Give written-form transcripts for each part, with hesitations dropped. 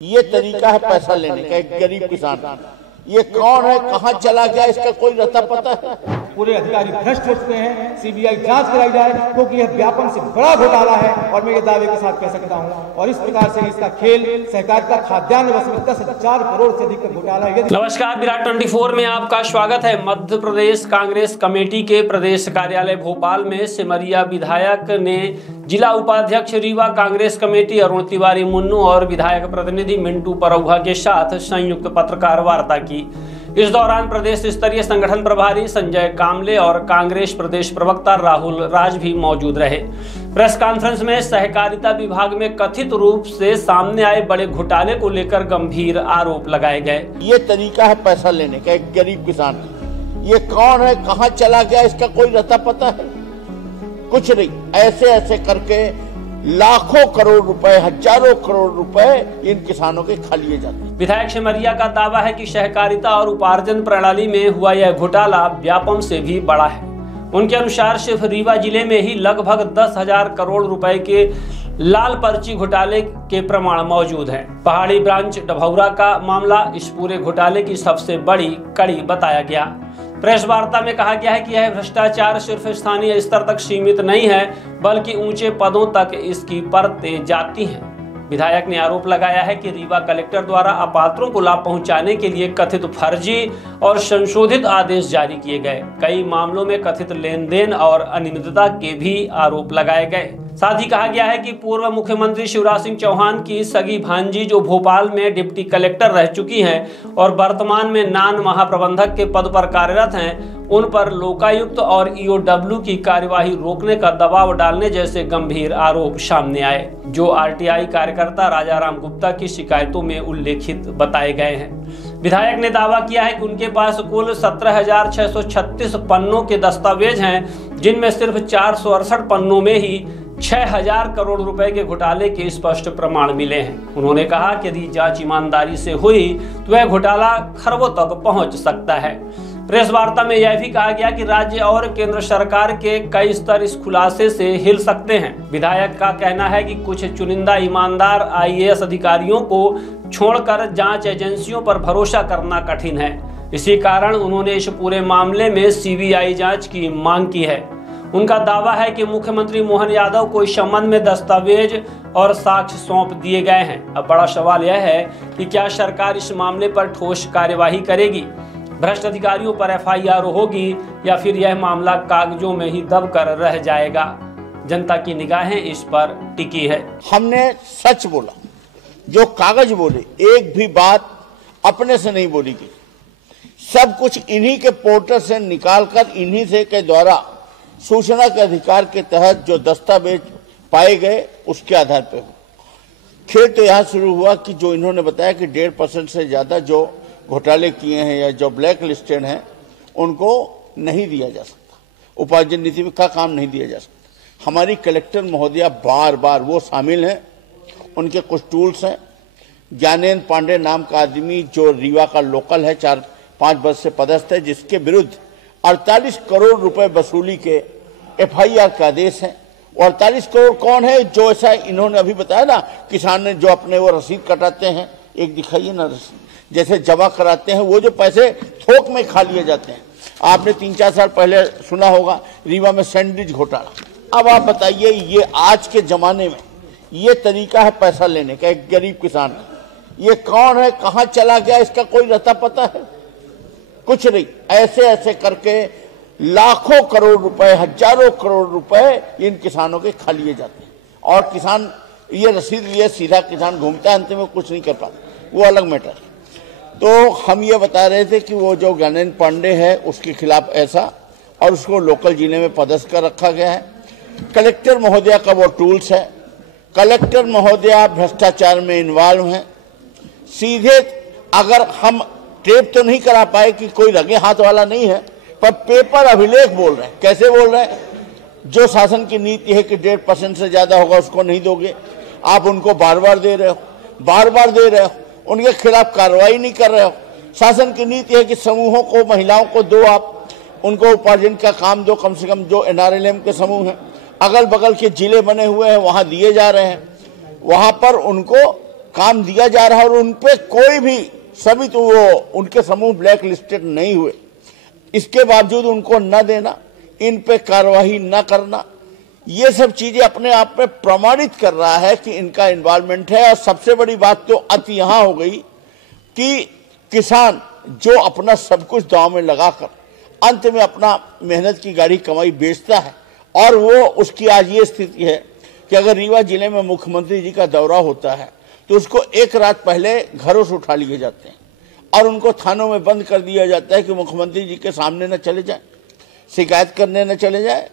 ये तरीका है पैसा लेने का। एक गरीब किसान, ये कौन है, कहाँ चला गया, इसका कोई रता पता है? पूरे अधिकारी भ्रष्ट हो चुके हैं। सीबीआई जांच कराई जाए क्योंकि यह व्यापम से बड़ा घोटाला है और मैं ये दावे के साथ कह सकता हूं। और इस प्रकार से इसका खेल सहकारिता खाद्यान्न बस में 10,000 करोड़ से अधिक का घोटाला है। नमस्कार, विराट 24 में आपका स्वागत है। मध्य प्रदेश कांग्रेस कमेटी के प्रदेश कार्यालय भोपाल में सिमरिया विधायक ने जिला उपाध्यक्ष रीवा कांग्रेस कमेटी अरुण तिवारी मुन्नू और विधायक प्रतिनिधि मिंटू परौहा के साथ संयुक्त पत्रकार वार्ता की। इस दौरान प्रदेश स्तरीय संगठन प्रभारी संजय कामले और कांग्रेस प्रदेश प्रवक्ता राहुल राज भी मौजूद रहे। प्रेस कॉन्फ्रेंस में सहकारिता विभाग में कथित रूप से सामने आए बड़े घोटाले को लेकर गंभीर आरोप लगाए गए। ये तरीका है पैसा लेने का। एक गरीब किसान, ये कौन है, कहाँ चला गया, इसका कोई रता पता है? कुछ नहीं। ऐसे ऐसे करके लाखों करोड़ रुपए, हजारों करोड़ रुपए इन किसानों के खा लिए जाते हैं। विधायक सिमरिया का दावा है कि सहकारिता और उपार्जन प्रणाली में हुआ यह घोटाला व्यापम से भी बड़ा है। उनके अनुसार सिर्फ रीवा जिले में ही लगभग 10,000 करोड़ रुपए के लाल पर्ची घोटाले के प्रमाण मौजूद हैं। पहाड़ी ब्रांच डभौरा का मामला इस पूरे घोटाले की सबसे बड़ी कड़ी बताया गया। प्रेस वार्ता में कहा गया है कि यह भ्रष्टाचार सिर्फ स्थानीय स्तर तक सीमित नहीं है, बल्कि ऊंचे पदों तक इसकी परतें जाती हैं। विधायक ने आरोप लगाया है कि रीवा कलेक्टर द्वारा अपात्रों को लाभ पहुंचाने के लिए कथित फर्जी और संशोधित आदेश जारी किए गए। कई मामलों में कथित लेन देन और अनियमितता के भी आरोप लगाए गए। साथ ही कहा गया है कि पूर्व मुख्यमंत्री शिवराज सिंह चौहान की सगी भांजी जो भोपाल में डिप्टी कलेक्टर रह चुकी हैं और वर्तमान में नान महाप्रबंधक के पद पर कार्यरत हैं, उन पर लोकायुक्त और ईओडब्ल्यू की कार्यवाही रोकने का दबाव डालने जैसे गंभीर आरोप सामने आए, जो आरटीआई कार्यकर्ता राजाराम गुप्ता की शिकायतों में उल्लेखित बताए गए हैं। विधायक ने दावा किया है कि उनके पास कुल 17,636 पन्नों के दस्तावेज हैं, जिनमें सिर्फ 468 पन्नों में ही 6,000 करोड़ रुपए के घोटाले के स्पष्ट प्रमाण मिले हैं। उन्होंने कहा कि यदि जांच ईमानदारी से हुई तो वह घोटाला खरबों तक पहुंच सकता है। प्रेस वार्ता में यह भी कहा गया कि राज्य और केंद्र सरकार के कई स्तर इस खुलासे से हिल सकते हैं। विधायक का कहना है कि कुछ चुनिंदा ईमानदार आईएएस अधिकारियों को छोड़कर जांच एजेंसियों पर भरोसा करना कठिन है। इसी कारण उन्होंने इस पूरे मामले में सीबीआई जांच की मांग की है। उनका दावा है कि मुख्यमंत्री मोहन यादव को इस संबंध में दस्तावेज और साक्ष्य सौंप दिए गए हैं। अब बड़ा सवाल यह है कि क्या सरकार इस मामले पर ठोस कार्यवाही करेगी, भ्रष्ट अधिकारियों पर एफआईआर होगी, या फिर यह मामला कागजों में ही दबकर रह जाएगा। जनता की निगाहें इस पर टिकी है। हमने सच बोला, जो कागज बोले, एक भी बात अपने से नहीं बोली गई। सब कुछ इन्हीं के पोर्टल से निकालकर इन्हीं से के द्वारा सूचना के अधिकार के तहत जो दस्तावेज पाए गए उसके आधार पर खेल तो यहाँ शुरू हुआ कि जो इन्होंने बताया कि 1.5% से ज्यादा जो घोटाले किए हैं या जो ब्लैक लिस्टेड हैं उनको नहीं दिया जा सकता, उपार्जन नीति में का काम नहीं दिया जा सकता। हमारी कलेक्टर महोदया बार बार वो शामिल हैं, उनके कुछ टूल्स हैं। ज्ञानेंद्र पांडे नाम का आदमी जो रीवा का लोकल है, 4-5 वर्ष से पदस्थ है, जिसके विरुद्ध 48 करोड़ रुपए वसूली के एफआईआर का आदेश है। 48 करोड़ कौन है? जो ऐसा इन्होंने अभी बताया ना, किसान ने जो अपने वो रसीद कटाते हैं, एक दिखाइए ना रसीद, जैसे जमा कराते हैं, वो जो पैसे थोक में खा लिए जाते हैं। आपने 3-4 साल पहले सुना होगा रीवा में सैंडविच घोटाला। अब आप बताइए, ये आज के जमाने में ये तरीका है पैसा लेने का। एक गरीब किसान, ये कौन है, कहाँ चला गया, इसका कोई रता पता है? कुछ नहीं। ऐसे ऐसे करके लाखों करोड़ रुपए, हजारों करोड़ रुपए इन किसानों के खा लिए जाते हैं। और किसान ये रसीद लिए सीधा किसान घूमता है, अंत में कुछ नहीं कर पाता, वो अलग मैटर। तो हम ये बता रहे थे कि वो जो ज्ञानेंद्र पांडे है उसके खिलाफ ऐसा, और उसको लोकल जिले में पदस्थ कर रखा गया है। कलेक्टर महोदया का वो टूल्स है। कलेक्टर महोदया भ्रष्टाचार में इन्वॉल्व हैं। सीधे अगर हम टेप तो नहीं करा पाए कि कोई रगे हाथ वाला नहीं है, पर पेपर अभिलेख बोल रहे हैं। कैसे बोल रहे हैं? जो शासन की नीति है कि 1.5% से ज्यादा होगा उसको नहीं दोगे, आप उनको बार बार दे रहे हो, बार बार दे रहे हो, उनके खिलाफ कार्रवाई नहीं कर रहे हो। शासन की नीति है कि समूहों को, महिलाओं को दो, आप उनको उपार्जन का काम दो, कम से कम जो एनआरएलएम के समूह हैं, अगल बगल के जिले बने हुए हैं वहां दिए जा रहे हैं, वहां पर उनको काम दिया जा रहा है और उन पे कोई भी सभी तो वो उनके समूह ब्लैक लिस्टेड नहीं हुए, इसके बावजूद उनको न देना, इन पे कार्रवाई न करना, ये सब चीजें अपने आप में प्रमाणित कर रहा है कि इनका इन्वॉल्वमेंट है। और सबसे बड़ी बात तो अत यहां हो गई कि किसान जो अपना सब कुछ दांव में लगाकर अंत में अपना मेहनत की गाड़ी कमाई बेचता है, और वो उसकी आज ये स्थिति है कि अगर रीवा जिले में मुख्यमंत्री जी का दौरा होता है तो उसको एक रात पहले घरों से उठा लिए जाते हैं और उनको थानों में बंद कर दिया जाता है कि मुख्यमंत्री जी के सामने न चले जाए, शिकायत करने न चले जाए,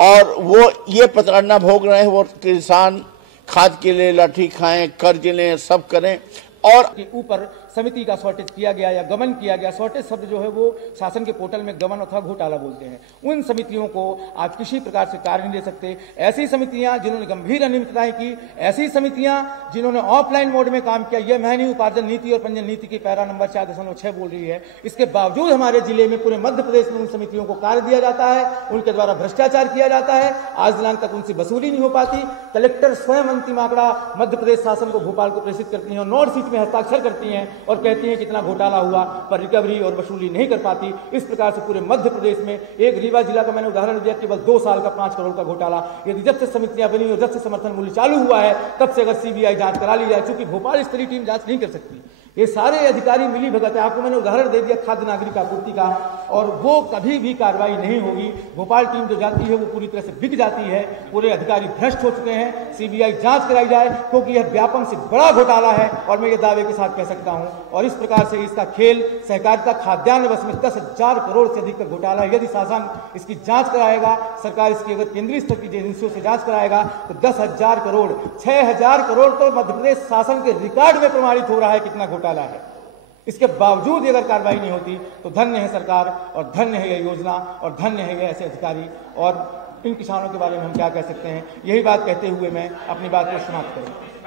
और वो ये प्रताड़ना भोग रहे हैं। वो किसान खाद के लिए लाठी खाएं, कर्ज लें, सब करें, और के ऊपर समिति का शॉर्टेज किया गया या गबन किया गया। शॉर्टेज शब्द जो है वो शासन के पोर्टल में गबन अथवा घोटाला बोलते हैं। उन समितियों को आप किसी प्रकार से कार्य नहीं दे सकते। ऐसी समितियां जिन्होंने गंभीर अनियमितताएं की, ऐसी समितियां जिन्होंने ऑफलाइन मोड में काम किया, यह महंगी उपार्जन नीति और पंजीयन नीति की पैरा नंबर 4.6 बोल रही है। इसके बावजूद हमारे जिले में, पूरे मध्य प्रदेश में उन समितियों को कार्य दिया जाता है, उनके द्वारा भ्रष्टाचार किया जाता है। आज दिनांक तक उनसे वसूली नहीं हो पाती। कलेक्टर स्वयं अंतिम आंकड़ा मध्य प्रदेश शासन को भोपाल को प्रेषित करती हैं और नोट शीट में हस्ताक्षर करती हैं और कहती हैं कितना घोटाला हुआ, पर रिकवरी और वसूली नहीं कर पाती। इस प्रकार से पूरे मध्य प्रदेश में, एक रीवा जिला का मैंने उदाहरण दिया, केवल 2 साल का 5 करोड़ का घोटाला। यदि जब से समितियां बनी और जब से समर्थन मूल्य चालू हुआ है, तब से अगर सीबीआई जांच करा ली जाए, चूंकि भोपाल स्तरीय टीम जांच नहीं कर सकती, ये सारे अधिकारी मिली भगत है। आपको मैंने उदाहरण दे दिया खाद्य नागरिक आपूर्ति का, और वो कभी भी कार्रवाई नहीं होगी। भोपाल टीम जो जाती है वो पूरी तरह से बिक जाती है। पूरे अधिकारी भ्रष्ट हो चुके हैं। सीबीआई जांच कराई जाए, क्योंकि यह व्यापम से बड़ा घोटाला है और मैं ये दावे के साथ कह सकता हूं। और इस प्रकार से इसका खेल सहकारिता खाद्यान्न बस में 10,000 करोड़ से अधिक का घोटाला है। यदि शासन इसकी जांच कराएगा, सरकार इसकी अगर केंद्रीय स्तर की एजेंसियों से जांच कराएगा, तो 10,000 करोड़, 6,000 करोड़ तो मध्य प्रदेश शासन के रिकॉर्ड में प्रमाणित हो रहा है कितना घोटाला है। इसके बावजूद अगर कार्रवाई नहीं होती तो धन्य है सरकार और धन्य है यह योजना और धन्य है ये ऐसे अधिकारी। और इन किसानों के बारे में हम क्या कह सकते हैं। यही बात कहते हुए मैं अपनी बात को समाप्त करूं।